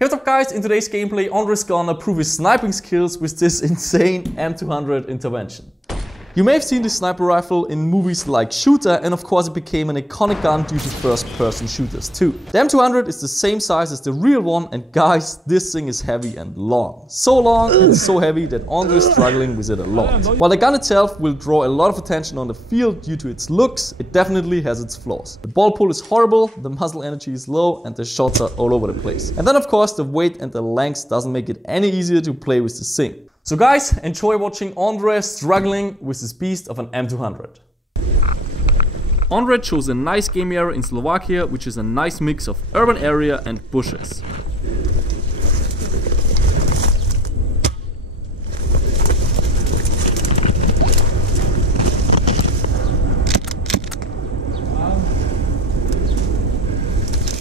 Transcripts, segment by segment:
Hey, what's up guys, in today's gameplay ONDRE's gonna prove his sniping skills with this insane M200 intervention. You may have seen this sniper rifle in movies like Shooter, and of course it became an iconic gun due to first-person shooters too. The M200 is the same size as the real one, and guys, this thing is heavy and long. So long and so heavy that ONDRE is struggling with it a lot. While the gun itself will draw a lot of attention on the field due to its looks, it definitely has its flaws. The ball pull is horrible, the muzzle energy is low, and the shots are all over the place. And then of course the weight and the length doesn't make it any easier to play with this thing. So guys, enjoy watching ONDRE struggling with this beast of an M200. ONDRE chose a nice game area in Slovakia, which is a nice mix of urban area and bushes.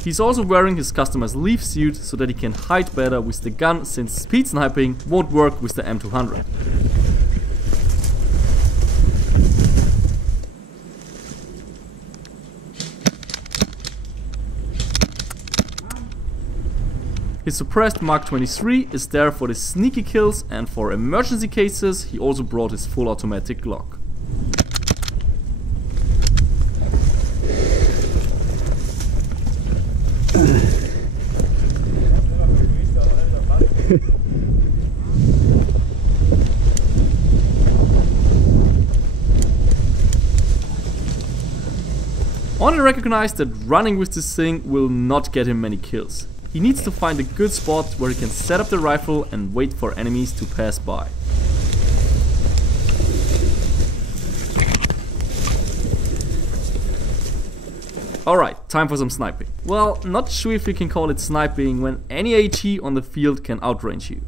He's also wearing his customer's leaf suit so that he can hide better with the gun, since speed sniping won't work with the M200. His suppressed Mark 23 is there for the sneaky kills, and for emergency cases he also brought his full automatic Glock. ONDRE recognized that running with this thing will not get him many kills. He needs to find a good spot where he can set up the rifle and wait for enemies to pass by. Alright, time for some sniping. Well, not sure if you can call it sniping when any AT on the field can outrange you.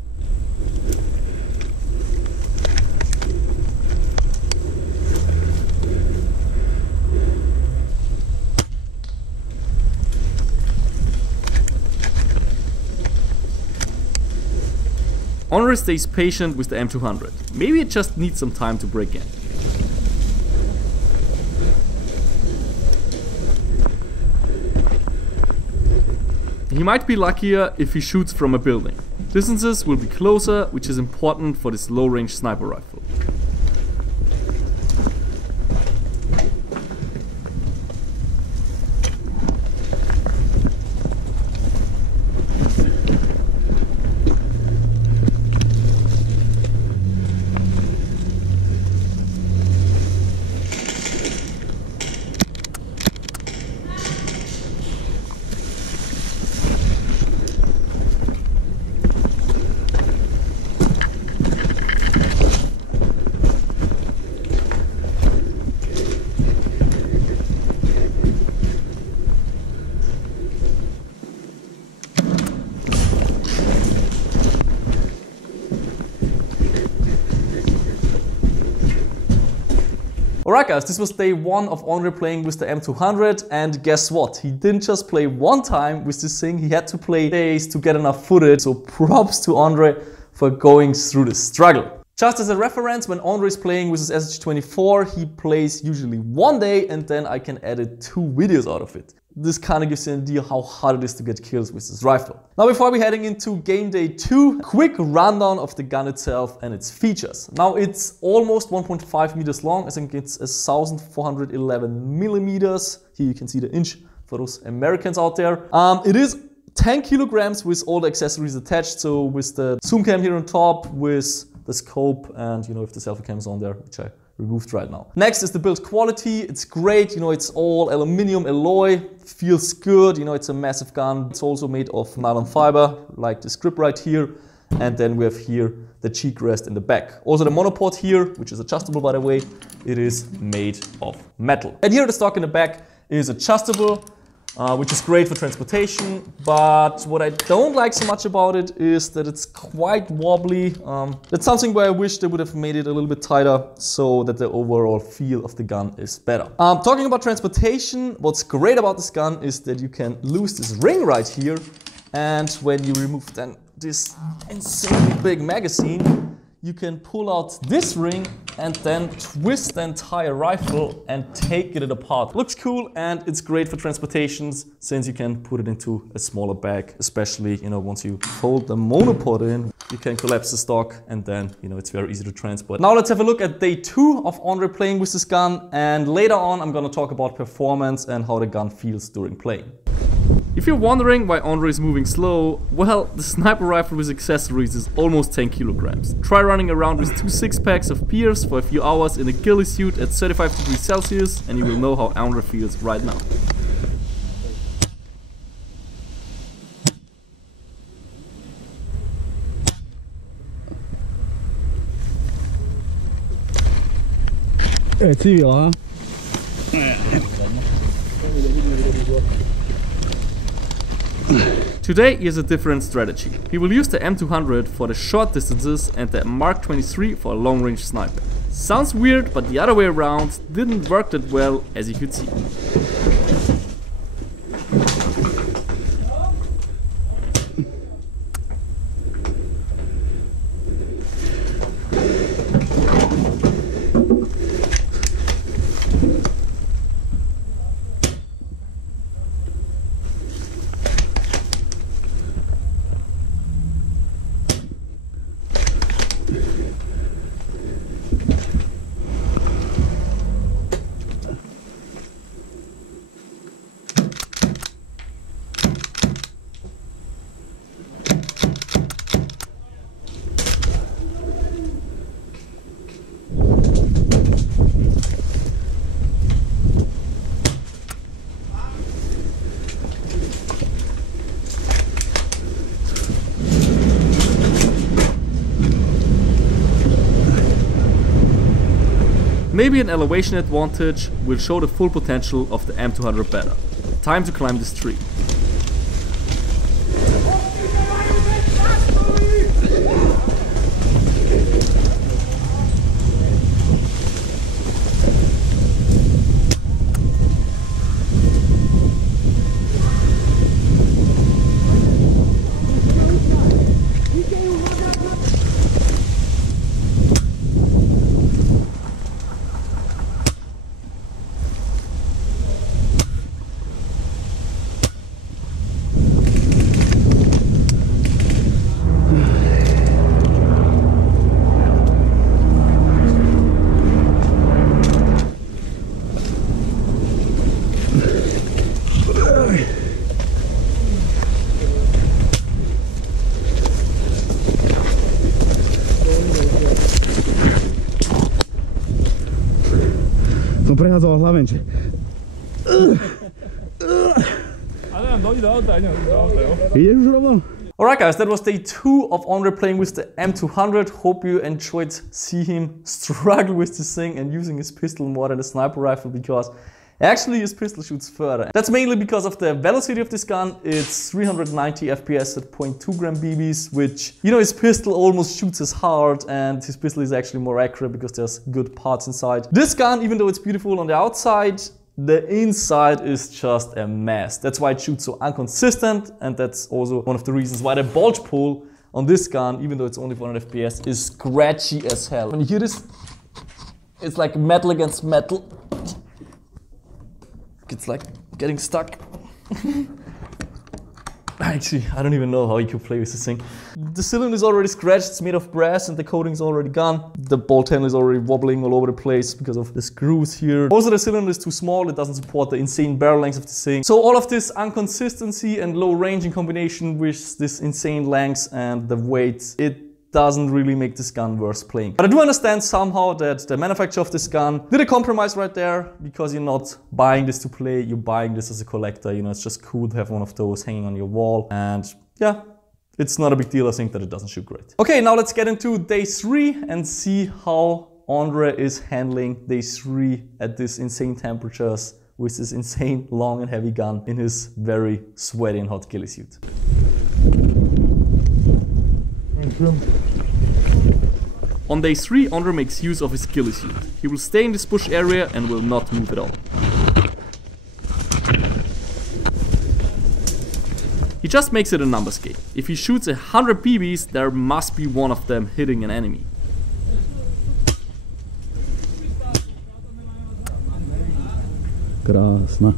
ONDRE stays patient with the M200. Maybe it just needs some time to break in. He might be luckier if he shoots from a building. Distances will be closer, which is important for this low-range sniper rifle. Alright guys, this was day one of ONDRE playing with the M200, and guess what? He didn't just play one time with this thing, he had to play days to get enough footage, so props to ONDRE for going through the struggle. Just as a reference, when ONDRE is playing with his SH24, he plays usually one day and then I can edit 2 videos out of it. This kind of gives you an idea how hard it is to get kills with this rifle. Now before we heading into game day 2, quick rundown of the gun itself and its features. Now it's almost 1.5 meters long, I think it's 1411 millimeters. Here you can see the inch for those Americans out there. It is 10 kilograms with all the accessories attached, so with the zoom cam here on top, with the scope, and you know, if the selfie cam is on there, which I removed right now. Next is the build quality. It's great, you know, it's all aluminum alloy, feels good, you know, it's a massive gun. It's also made of nylon fiber, like this grip right here. And then we have here the cheek rest in the back. Also the monopod here, which is adjustable by the way, it is made of metal. And here the stock in the back is adjustable, which is great for transportation, but what I don't like so much about it is that it's quite wobbly. That's something where I wish they would have made it a little bit tighter so that the overall feel of the gun is better. Talking about transportation, what's great about this gun is that you can lose this ring right here, and when you remove then this insanely big magazine, you can pull out this ring and then twist the entire rifle and take it apart. Looks cool, and it's great for transportations since you can put it into a smaller bag, especially, you know, once you fold the monopod in, you can collapse the stock and then, you know, it's very easy to transport. Now let's have a look at day 2 of ONDRE playing with this gun, and later on I'm gonna talk about performance and how the gun feels during playing. If you're wondering why ONDRE is moving slow, well, the sniper rifle with accessories is almost 10 kilograms. Try running around with 2 6-packs of beers for a few hours in a ghillie suit at 35 degrees Celsius and you will know how ONDRE feels right now. Today he has a different strategy. He will use the M200 for the short distances and the Mark 23 for a long range sniper. Sounds weird, but the other way around didn't work that well, as you could see. Maybe an elevation advantage will show the full potential of the M200 better. Time to climb this tree. Prehádzoval hlavne. Ideš už rovno? Alright guys, that was day 2 of ONDRE playing with the M200. Hope you enjoyed seeing him struggle with this thing and using his pistol more than a sniper rifle, because actually his pistol shoots further. That's mainly because of the velocity of this gun. It's 390 FPS at 0.2 gram BBs, which, you know, his pistol almost shoots as hard, and his pistol is actually more accurate because there's good parts inside. This gun, even though it's beautiful on the outside, the inside is just a mess. That's why it shoots so inconsistent, and that's also one of the reasons why the bulge pull on this gun, even though it's only 400 FPS, is scratchy as hell. When you hear this, it's like metal against metal. It's like getting stuck. Actually, I don't even know how you could play with this thing. The cylinder is already scratched, it's made of brass and the coating is already gone. The bolt handle is already wobbling all over the place because of the screws here. Also, the cylinder is too small, it doesn't support the insane barrel length of this thing. So all of this inconsistency and low range in combination with this insane length and the weight, it doesn't really make this gun worth playing. But I do understand somehow that the manufacturer of this gun did a compromise right there, because you're not buying this to play, you're buying this as a collector. You know, it's just cool to have one of those hanging on your wall, and yeah, it's not a big deal, I think, that it doesn't shoot great. Okay, now let's get into day 3 and see how ONDRE is handling day 3 at these insane temperatures with this insane long and heavy gun in his very sweaty and hot ghillie suit. On day 3, ONDRE makes use of his ghillie suit. He will stay in this bush area and will not move at all. He just makes it a numbers game. If he shoots 100 BBs, there must be one of them hitting an enemy. Krásná.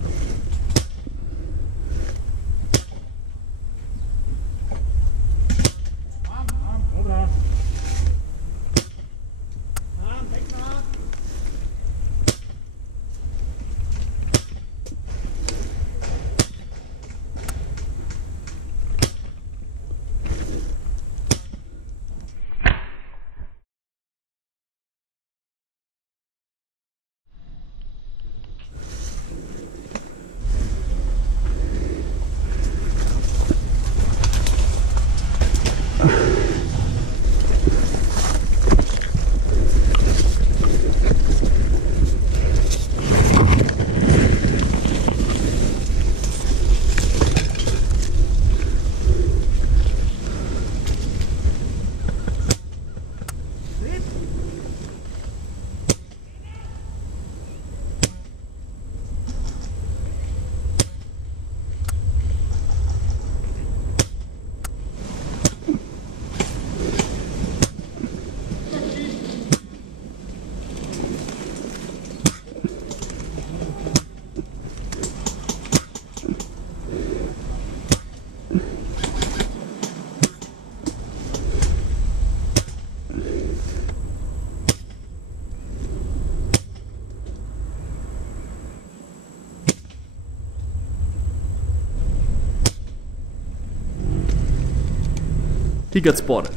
He got spotted.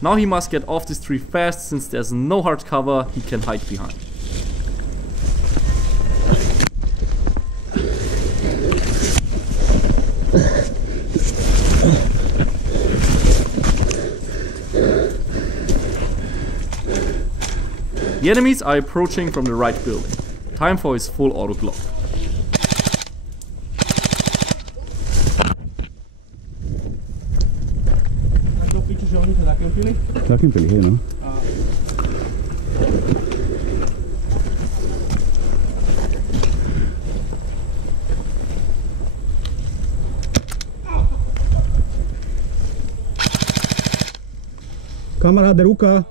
Now he must get off this tree fast since there's no hard cover he can hide behind. The enemies are approaching from the right building. Time for his full auto Glock. Taky pili, no. Kamaráde, ruka!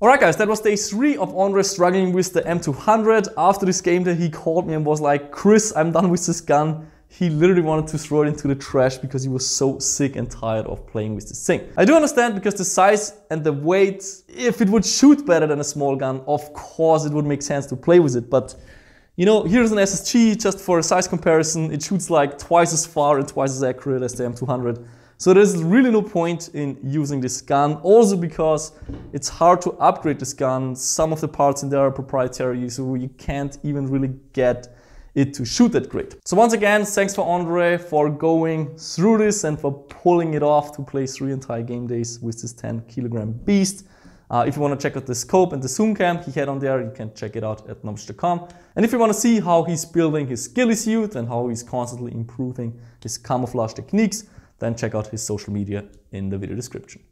Alright guys, that was day 3 of ONDRE struggling with the M200. After this game day he called me and was like, Chris, I'm done with this gun. He literally wanted to throw it into the trash because he was so sick and tired of playing with this thing. I do understand, because the size and the weight, if it would shoot better than a small gun, of course it would make sense to play with it. But you know, here's an SSG, just for a size comparison, it shoots like twice as far and twice as accurate as the M200. So there's really no point in using this gun. Also because it's hard to upgrade this gun. Some of the parts in there are proprietary, so you can't even really get it to shoot that great. So once again, thanks for ONDRE for going through this and for pulling it off to play 3 entire game days with this 10-kilogram beast. If you want to check out the scope and the zoom cam he had on there, you can check it out at knowledge.com. And if you want to see how he's building his ghillie suit and how he's constantly improving his camouflage techniques, then check out his social media in the video description.